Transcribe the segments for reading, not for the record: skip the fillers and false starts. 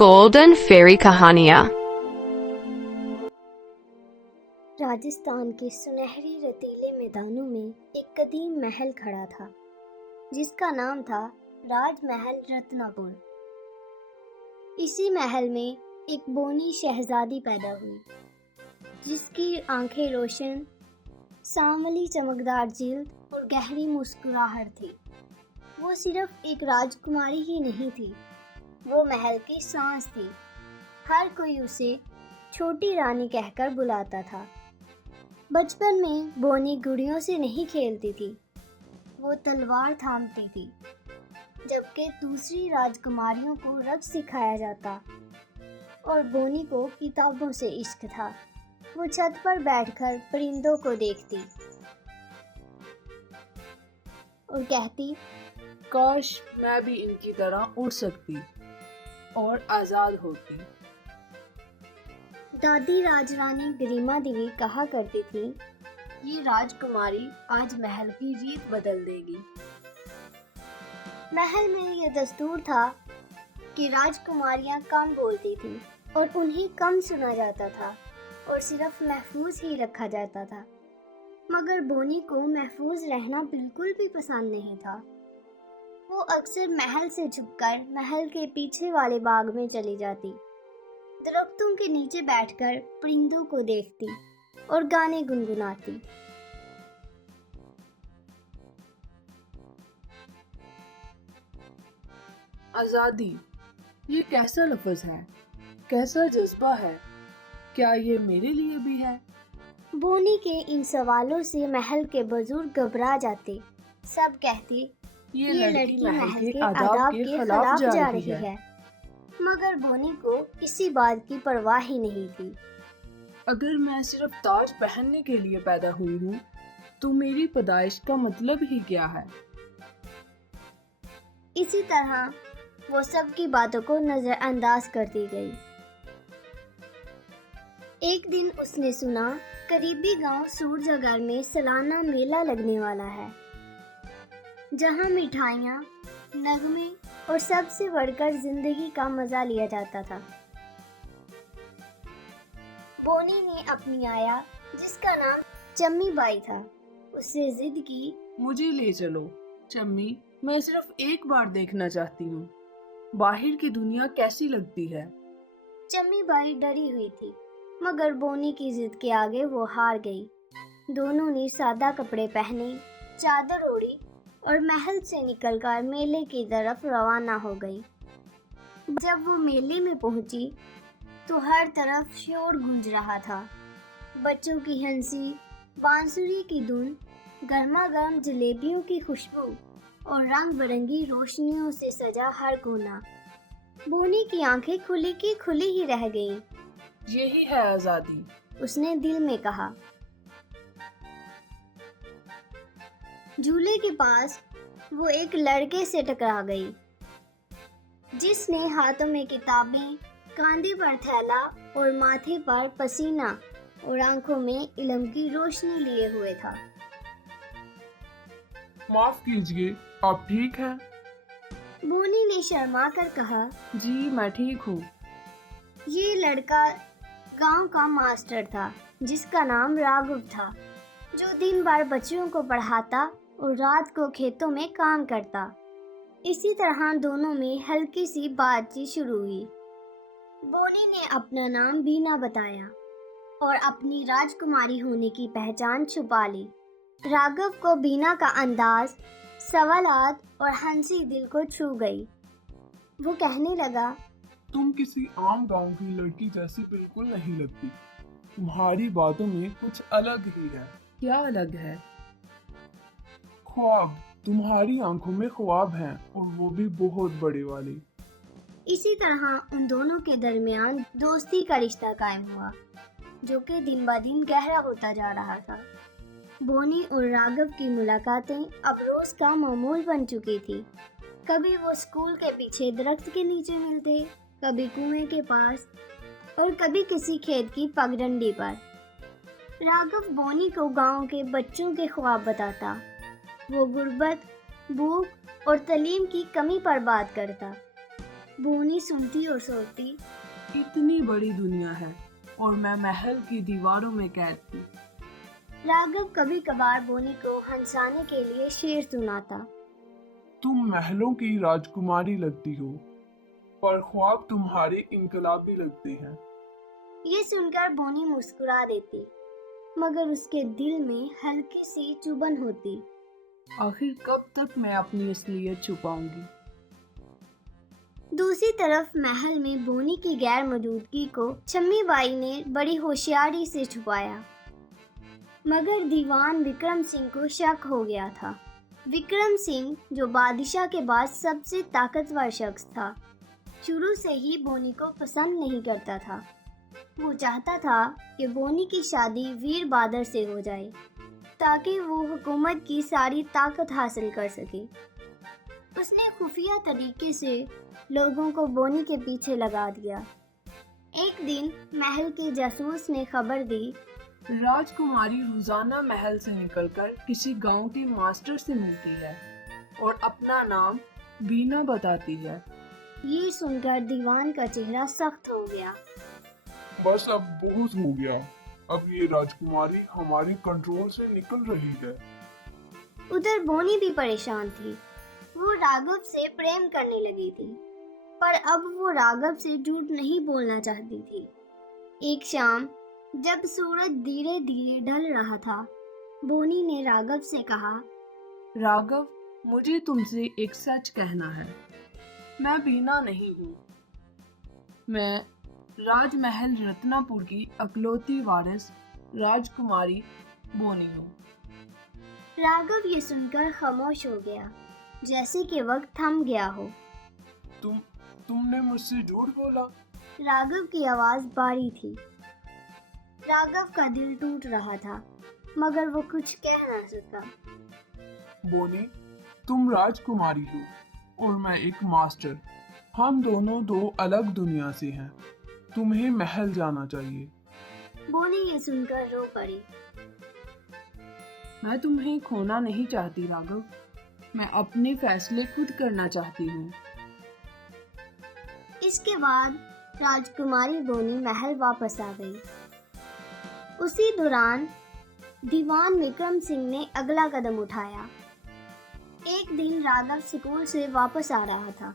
Golden फेरी कहानियाँ। राजस्थान के सुनहरी रेतीले मैदानों में एक कदीम महल खड़ा था जिसका नाम था राजमहल रत्नापुर। इसी महल में एक बोनी शहजादी पैदा हुई जिसकी आंखें रोशन, सांवली चमकदार जिल्द और गहरी मुस्कुराहट थी। वो सिर्फ एक राजकुमारी ही नहीं थी, वो महल की सांस थी। हर कोई उसे छोटी रानी कहकर बुलाता था। बचपन में बोनी गुड़ियों से नहीं खेलती थी, वो तलवार थामती थी, जबकि दूसरी राजकुमारियों को रग सिखाया जाता और बोनी को किताबों से इश्क था। वो छत पर बैठकर परिंदों को देखती और कहती, काश मैं भी इनकी तरह उड़ सकती और आजाद होती। दादी राजरानी गरिमा देवी कहा करती थी, ये राजकुमारी आज महल की रीत बदल देगी। महल में यह दस्तूर था कि राजकुमारियां कम बोलती थी और उन्हें कम सुना जाता था और सिर्फ महफूज ही रखा जाता था। मगर बोनी को महफूज रहना बिल्कुल भी पसंद नहीं था। वो अक्सर महल से झुककर महल के पीछे वाले बाग में चली जाती, दरख्तों के नीचे बैठकर परिंदों को देखती और गाने गुनगुनाती। आजादी, ये कैसा लफ्ज है, कैसा जज्बा है, क्या ये मेरे लिए भी है? बोनी के इन सवालों से महल के बुजुर्ग घबरा जाते। सब कहते, ये लड़की महल के आदाब के खिलाफ जा रही है। मगर बोनी को किसी बात की परवाह ही नहीं थी। अगर मैं सिर्फ ताज पहनने के लिए पैदा हुई हूँ, तो मेरी पैदाइश का मतलब ही क्या है? इसी तरह वो सबकी बातों को नजरअंदाज करती गई। एक दिन उसने सुना, करीबी गांव सूरजगढ़ में सालाना मेला लगने वाला है, जहां मिठाइयाँ, नगमे और सबसे बढ़कर जिंदगी का मजा लिया जाता था। बोनी ने अपनी आया, जिसका नाम चम्मी बाई था, उससे जिद की, मुझे ले चलो चम्मी, मैं सिर्फ एक बार देखना चाहती हूँ, बाहर की दुनिया कैसी लगती है। चम्मी बाई डरी हुई थी, मगर बोनी की जिद के आगे वो हार गई। दोनों ने सादा कपड़े पहने, चादर ओढ़ी और महल से निकलकर मेले की तरफ रवाना हो गई। जब वो मेले में पहुंची तो हर तरफ शोर गूंज रहा था। बच्चों की हंसी, बांसुरी की धुन, गर्मा गर्म जलेबियों की खुशबू और रंग बिरंगी रोशनियों से सजा हर कोना। बोनी की आंखें खुली की खुली ही रह गईं। यही है आजादी, उसने दिल में कहा। झूले के पास वो एक लड़के से टकरा गई, जिसने हाथों में किताबें, कंधे पर थैला और माथे पर पसीना और आंखों में इल्म की रोशनी लिए हुए था। माफ कीजिए, आप ठीक हैं? बोनी ने शर्मा कर कहा, जी मैं ठीक हूँ। ये लड़का गांव का मास्टर था, जिसका नाम राघव था, जो दिन भर बच्चों को पढ़ाता और रात को खेतों में काम करता। इसी तरह दोनों में हल्की सी बातचीत शुरू हुई। बोनी ने अपना नाम बीना बताया और अपनी राजकुमारी होने की पहचान छुपा ली। राघव को बीना का अंदाज, सवालात और हंसी दिल को छू गई। वो कहने लगा, तुम किसी आम गांव की लड़की जैसी बिल्कुल नहीं लगती। तुम्हारी बातों में कुछ अलग ही है। क्या अलग है? ख्वाब, तुम्हारी आंखों में ख्वाब हैं और वो भी बहुत बड़े वाले। इसी तरह उन दोनों के दरमियान दोस्ती का रिश्ता कायम हुआ, जो कि दिन ब दिन गहरा होता जा रहा था। बोनी और राघव की मुलाकातें अब रोज का मामूल बन चुकी थी। कभी वो स्कूल के पीछे दरख्त के नीचे मिलते, कभी कुएं के पास और कभी किसी खेत की पगडंडी पर। राघव बोनी को गांव के बच्चों के ख्वाब बताता। वो गुर्बत, भूख और तालीम की कमी पर बात करता। बोनी सुनती और सोचती, इतनी बड़ी दुनिया है और मैं महल की दीवारों में कैद थी। राघव कभी कभार बोनी को हंसाने के लिए शेर सुनाता। तुम महलों की राजकुमारी लगती हो, पर ख्वाब तुम्हारे इनकलाबी लगते हैं। ये सुनकर बोनी मुस्कुरा देती, मगर उसके दिल में हल्की सी चुभन होती। आखिर कब तक मैं अपनी असलियत छुपाऊंगी? दूसरी तरफ महल में बोनी की गैर मौजूदगी को शम्मी बाई ने बड़ी होशियारी से छुपाया, मगर दीवान विक्रम सिंह को शक हो गया था। विक्रम सिंह, जो बादशाह के बाद सबसे ताकतवर शख्स था, शुरू से ही बोनी को पसंद नहीं करता था। वो चाहता था कि बोनी की शादी वीर बहादुर से हो जाए, ताकि वो हुकूमत की सारी ताकत हासिल कर सके। उसने खुफिया तरीके से लोगों को बोनी के पीछे लगा दिया। एक दिन महल के जासूस ने खबर दी, राजकुमारी रोजाना महल से निकलकर किसी गांव के मास्टर से मिलती है और अपना नाम बीना बताती है। ये सुनकर दीवान का चेहरा सख्त हो गया। बस अब बहुत हो गया। अब ये राजकुमारी हमारी कंट्रोल से निकल रही है। उधर बोनी भी परेशान थी। वो राघव से प्रेम करने लगी थी, पर अब वो राघव से झूठ नहीं बोलना चाहती थी। एक शाम जब सूरज धीरे धीरे ढल रहा था, बोनी ने राघव से कहा, राघव, मुझे तुमसे एक सच कहना है। मैं बीना नहीं हूँ। मैं राजमहल रत्नापुर की अकलौती वारिस राजकुमारी बोनी हूँ। राघव ये सुनकर खामोश हो गया, जैसे कि वक्त थम गया हो। तुमने मुझसे झूठ बोला? राघव की आवाज भारी थी। राघव का दिल टूट रहा था, मगर वो कुछ कह न सका। बोनी, तुम राजकुमारी हो और मैं एक मास्टर। हम दोनों दो अलग दुनिया से हैं। तुम्हें महल जाना चाहिए। बोनी ये सुनकर रो पड़ी। मैं तुम्हें खोना नहीं चाहती राघव। मैं अपने फैसले खुद करना चाहती हूँ। इसके बाद राजकुमारी बोनी महल वापस आ गई। उसी दौरान दीवान विक्रम सिंह ने अगला कदम उठाया। एक दिन राघव स्कूल से वापस आ रहा था।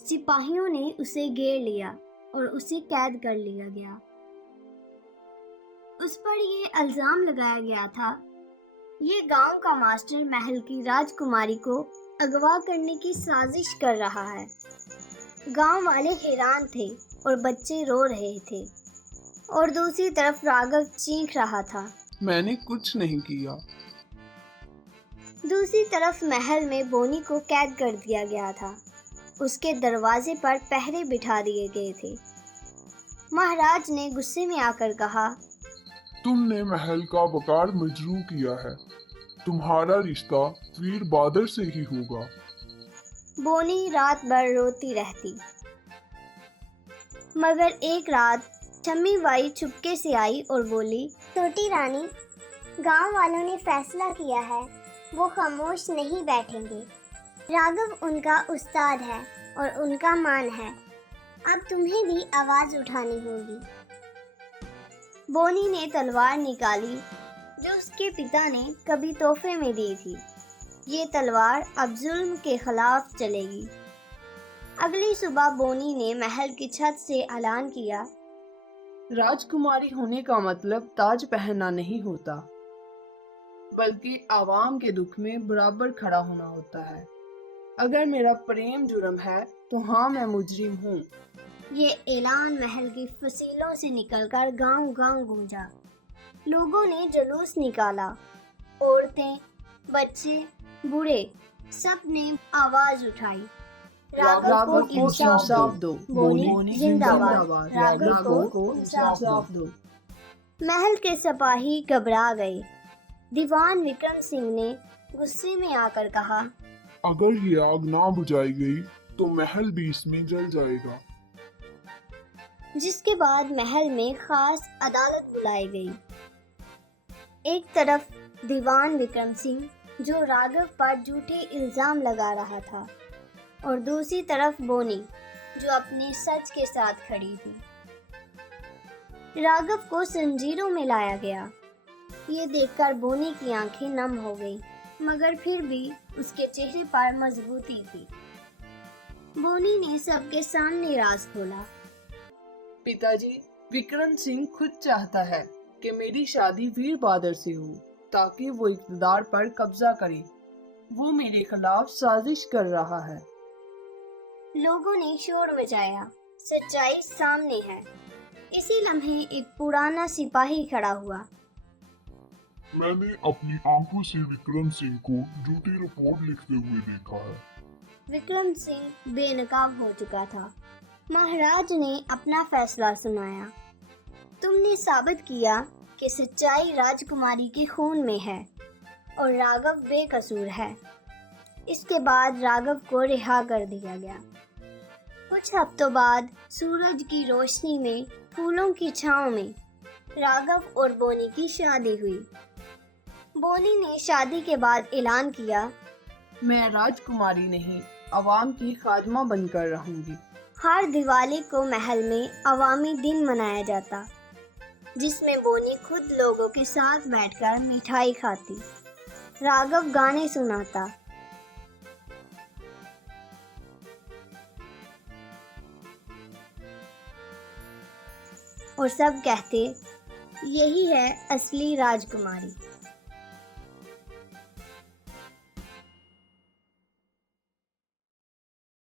सिपाहियों ने उसे घेर लिया और उसे कैद कर लिया गया। उस पर यह इल्जाम लगाया गया था, ये गांव का मास्टर महल की राजकुमारी को अगवा करने की साजिश कर रहा है। गांव वाले हैरान थे और बच्चे रो रहे थे, और दूसरी तरफ राघव चीख रहा था, मैंने कुछ नहीं किया। दूसरी तरफ महल में बोनी को कैद कर दिया गया था। उसके दरवाजे पर पहरे बिठा दिए गए थे। महाराज ने गुस्से में आकर कहा, तुमने महल का वकार मजरू किया है। तुम्हारा रिश्ता वीर बहादुर से ही होगा। बोनी रात भर रोती रहती, मगर एक रात शम्मी बाई चुपके से आई और बोली, छोटी रानी, गांव वालों ने फैसला किया है, वो खामोश नहीं बैठेंगे। राघव उनका उस्ताद है और उनका मान है। अब तुम्हें भी आवाज उठानी होगी। बोनी ने तलवार निकाली जो उसके पिता ने कभी तोहफे में दी थी। ये तलवार अब जुल्म के खिलाफ चलेगी। अगली सुबह बोनी ने महल की छत से ऐलान किया, राजकुमारी होने का मतलब ताज पहनना नहीं होता, बल्कि आवाम के दुख में बराबर खड़ा होना होता है। अगर मेरा प्रेम जुर्म है तो हाँ, मैं मुजरिम हूँ। ये ऐलान महल की फसीलों से निकलकर गांव-गांव गूंजा। लोगों ने जुलूस निकाला। औरतें, बच्चे, बूढ़े, सब ने आवाज उठाई, राघव को इंसाफ दो। बोनी जिंदाबाद। राघव को इंसाफ दो। महल के सिपाही घबरा गए। दीवान विक्रम सिंह ने गुस्से में आकर कहा, अगर ये आग ना बुझाई गई तो महल भी इसमें जल जाएगा। जिसके बाद महल में खास अदालत बुलाई गई। एक तरफ दीवान विक्रम सिंह, जो राघव पर झूठे इल्जाम लगा रहा था, और दूसरी तरफ बोनी, जो अपने सच के साथ खड़ी थी। राघव को जंजीरों में लाया गया। ये देखकर बोनी की आंखें नम हो गईं, मगर फिर भी उसके चेहरे पर मजबूती थी। बोनी ने सबके सामने राज खोला। पिताजी, विक्रम सिंह खुद चाहता है कि मेरी शादी वीर बहादुर से हो ताकि वो इक़्तिदार पर कब्जा करे। वो मेरे खिलाफ साजिश कर रहा है। लोगों ने शोर मचाया। सच्चाई सामने है। इसी लम्हे एक पुराना सिपाही खड़ा हुआ। मैंने अपनी आंखों से विक्रम सिंह को झूठी रिपोर्ट लिखते हुए देखा है। विक्रम सिंह बेनकाब हो चुका था। महाराज ने अपना फैसला सुनाया। तुमने साबित किया कि सच्चाई राजकुमारी के खून में है और राघव बेकसूर है। इसके बाद राघव को रिहा कर दिया गया। कुछ हफ्तों बाद सूरज की रोशनी में फूलों की छांव में राघव और बोनी की शादी हुई। बोनी ने शादी के बाद ऐलान किया, मैं राजकुमारी नहीं, अवाम की खादमा बनकर रहूंगी। हर दिवाली को महल में अवामी दिन मनाया जाता, जिसमें बोनी खुद लोगों के साथ बैठकर मिठाई खाती, राघव गाने सुनाता। और सब कहते, यही है असली राजकुमारी।